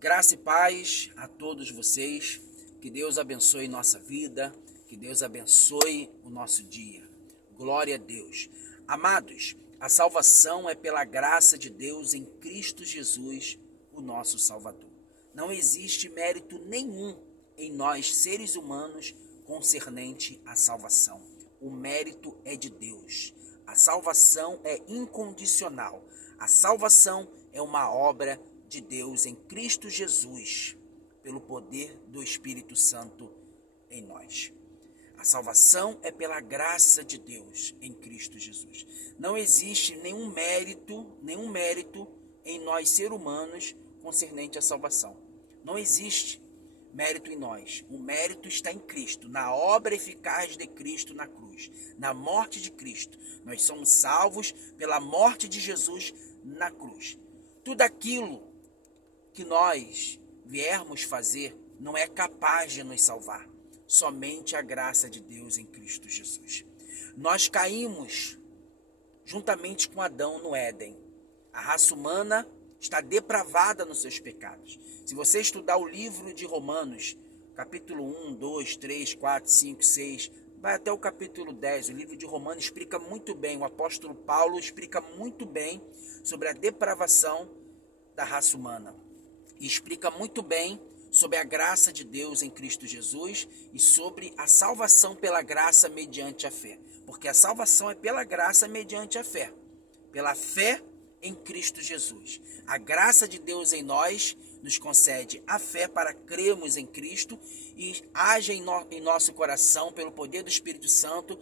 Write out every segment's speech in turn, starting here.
Graça e paz a todos vocês, que Deus abençoe nossa vida, que Deus abençoe o nosso dia. Glória a Deus. Amados, a salvação é pela graça de Deus em Cristo Jesus, o nosso Salvador. Não existe mérito nenhum em nós, seres humanos, concernente à salvação. O mérito é de Deus. A salvação é incondicional. A salvação é uma obra de Deus em Cristo Jesus, pelo poder do Espírito Santo em nós. A salvação é pela graça de Deus em Cristo Jesus. Não existe nenhum mérito em nós, seres humanos, concernente à salvação. Não existe mérito em nós. O mérito está em Cristo, na obra eficaz de Cristo na cruz, na morte de Cristo. Nós somos salvos pela morte de Jesus na cruz. Tudo aquilo que nós viermos fazer não é capaz de nos salvar. Somente a graça de Deus em Cristo Jesus. Nós caímos juntamente com Adão no Éden. A raça humana está depravada nos seus pecados. Se você estudar o livro de Romanos, capítulo 1, 2, 3, 4, 5, 6, vai até o capítulo 10, o livro de Romanos explica muito bem, o apóstolo Paulo explica muito bem sobre a depravação da raça humana. E explica muito bem sobre a graça de Deus em Cristo Jesus e sobre a salvação pela graça mediante a fé. Porque a salvação é pela graça mediante a fé. Pela fé em Cristo Jesus. A graça de Deus em nós nos concede a fé para crermos em Cristo e age em nosso coração pelo poder do Espírito Santo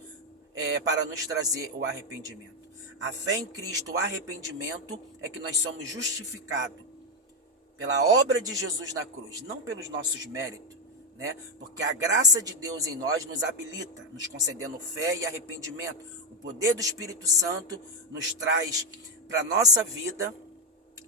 para nos trazer o arrependimento. A fé em Cristo, o arrependimento, é que nós somos justificados pela obra de Jesus na cruz, não pelos nossos méritos, né? Porque a graça de Deus em nós nos habilita, nos concedendo fé e arrependimento. O poder do Espírito Santo nos traz para a nossa vida,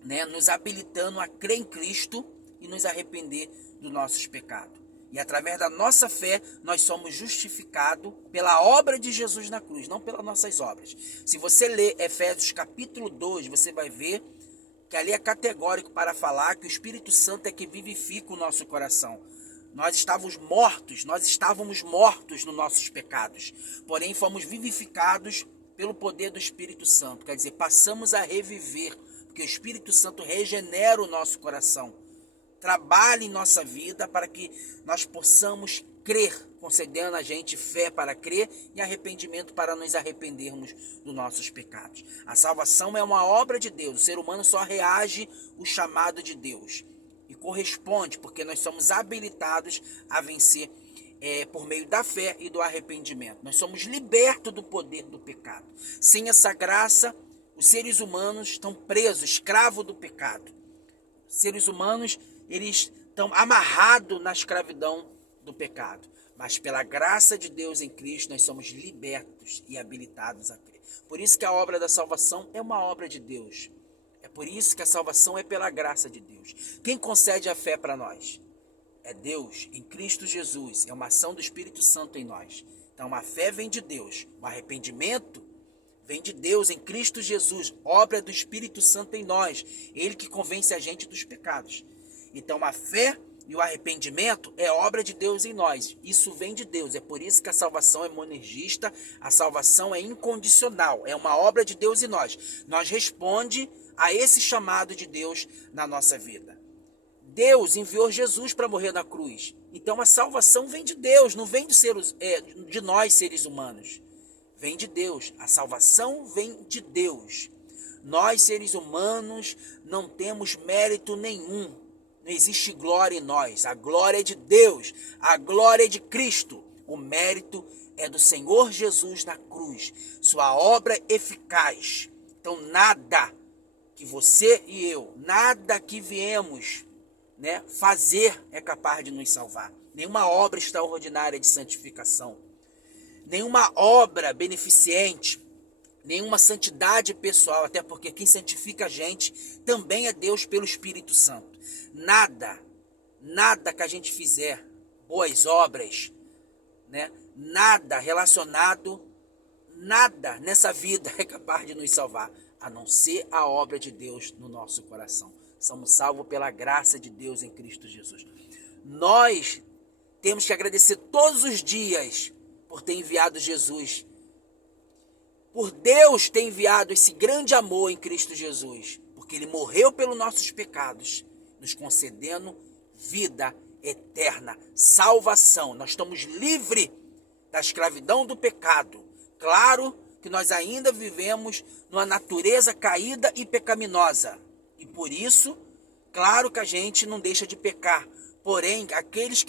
né? Nos habilitando a crer em Cristo e nos arrepender dos nossos pecados. E através da nossa fé, nós somos justificados pela obra de Jesus na cruz, não pelas nossas obras. Se você ler Efésios capítulo 2, você vai ver que ali é categórico para falar que o Espírito Santo é que vivifica o nosso coração. Nós estávamos mortos nos nossos pecados, porém fomos vivificados pelo poder do Espírito Santo, quer dizer, passamos a reviver, porque o Espírito Santo regenera o nosso coração, trabalha em nossa vida para que nós possamos crer, concedendo a gente fé para crer e arrependimento para nos arrependermos dos nossos pecados. A salvação é uma obra de Deus. O ser humano só reage ao chamado de Deus e corresponde, porque nós somos habilitados a vencer por meio da fé e do arrependimento. Nós somos libertos do poder do pecado. Sem essa graça, os seres humanos estão presos, escravos do pecado. Os seres humanos, eles estão amarrados na escravidão do pecado, mas pela graça de Deus em Cristo nós somos libertos e habilitados a crer. Por isso que a obra da salvação é uma obra de Deus. É por isso que a salvação é pela graça de Deus. Quem concede a fé para nós? É Deus em Cristo Jesus, é uma ação do Espírito Santo em nós. Então a fé vem de Deus, o arrependimento vem de Deus em Cristo Jesus, obra do Espírito Santo em nós, ele que convence a gente dos pecados. Então a fé e o arrependimento é obra de Deus em nós. Isso vem de Deus. É por isso que a salvação é monergista, a salvação é incondicional. É uma obra de Deus em nós. Nós responde a esse chamado de Deus na nossa vida. Deus enviou Jesus para morrer na cruz. Então a salvação vem de Deus, não vem de nós, seres humanos. Vem de Deus. A salvação vem de Deus. Nós, seres humanos, não temos mérito nenhum. Não existe glória em nós, a glória é de Deus, a glória é de Cristo. O mérito é do Senhor Jesus na cruz, sua obra eficaz. Então nada que você e eu, nada que viemos fazer é capaz de nos salvar. Nenhuma obra extraordinária de santificação, nenhuma obra beneficente, nenhuma santidade pessoal, até porque quem santifica a gente também é Deus pelo Espírito Santo. Nada que a gente fizer, boas obras, nada relacionado, nada nessa vida é capaz de nos salvar, a não ser a obra de Deus no nosso coração. Somos salvos pela graça de Deus em Cristo Jesus. Nós temos que agradecer todos os dias por ter enviado Jesus, por Deus ter enviado esse grande amor em Cristo Jesus, porque Ele morreu pelos nossos pecados, nos concedendo vida eterna, salvação. Nós estamos livres da escravidão do pecado. Claro que nós ainda vivemos numa natureza caída e pecaminosa, e por isso, claro que a gente não deixa de pecar. Porém, aqueles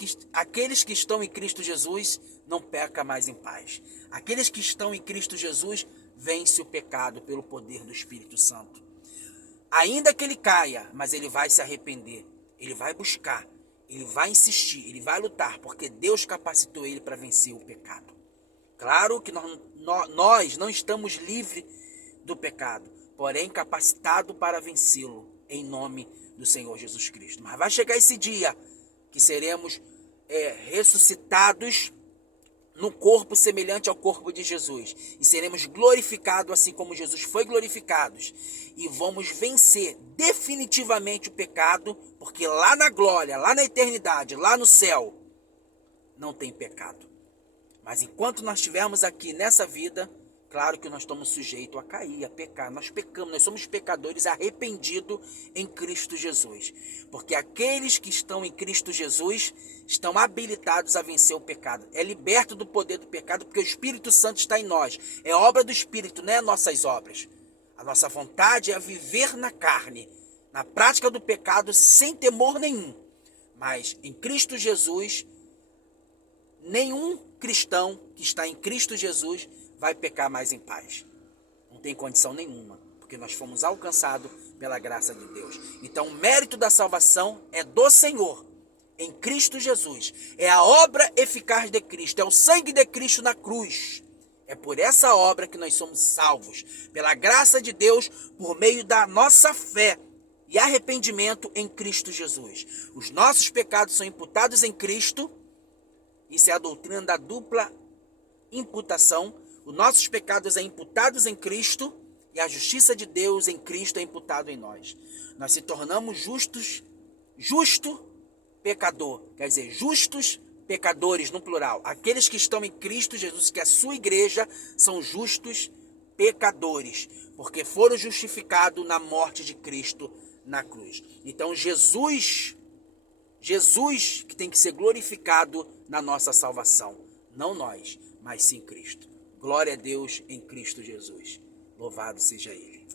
que estão em Cristo Jesus não pecam mais em paz. Aqueles que estão em Cristo Jesus vencem o pecado pelo poder do Espírito Santo. Ainda que ele caia, mas ele vai se arrepender, ele vai buscar, ele vai insistir, ele vai lutar, porque Deus capacitou ele para vencer o pecado. Claro que nós não estamos livres do pecado, porém capacitados para vencê-lo, em nome do Senhor Jesus Cristo. Mas vai chegar esse dia que seremos ressuscitados no corpo semelhante ao corpo de Jesus, e seremos glorificados assim como Jesus foi glorificado, e vamos vencer definitivamente o pecado, porque lá na glória, lá na eternidade, lá no céu, não tem pecado. Mas enquanto nós estivermos aqui nessa vida, claro que nós estamos sujeitos a cair, a pecar. Nós pecamos, nós somos pecadores arrependidos em Cristo Jesus. Porque aqueles que estão em Cristo Jesus estão habilitados a vencer o pecado. É liberto do poder do pecado, porque o Espírito Santo está em nós. É obra do Espírito, não é nossas obras. A nossa vontade é viver na carne, na prática do pecado, sem temor nenhum. Mas em Cristo Jesus, nenhum cristão que está em Cristo Jesus vai pecar mais em paz. Não tem condição nenhuma, porque nós fomos alcançados pela graça de Deus. Então o mérito da salvação é do Senhor, em Cristo Jesus. É a obra eficaz de Cristo, é o sangue de Cristo na cruz. É por essa obra que nós somos salvos, pela graça de Deus, por meio da nossa fé e arrependimento em Cristo Jesus. Os nossos pecados são imputados em Cristo. Isso é a doutrina da dupla imputação. Os nossos pecados são imputados em Cristo e a justiça de Deus em Cristo é imputada em nós. Nós se tornamos justo pecador, quer dizer, justos pecadores no plural. Aqueles que estão em Cristo Jesus, que é a sua igreja, são justos pecadores, porque foram justificados na morte de Cristo na cruz. Então Jesus que tem que ser glorificado na nossa salvação. Não nós, mas sim Cristo. Glória a Deus em Cristo Jesus. Louvado seja Ele.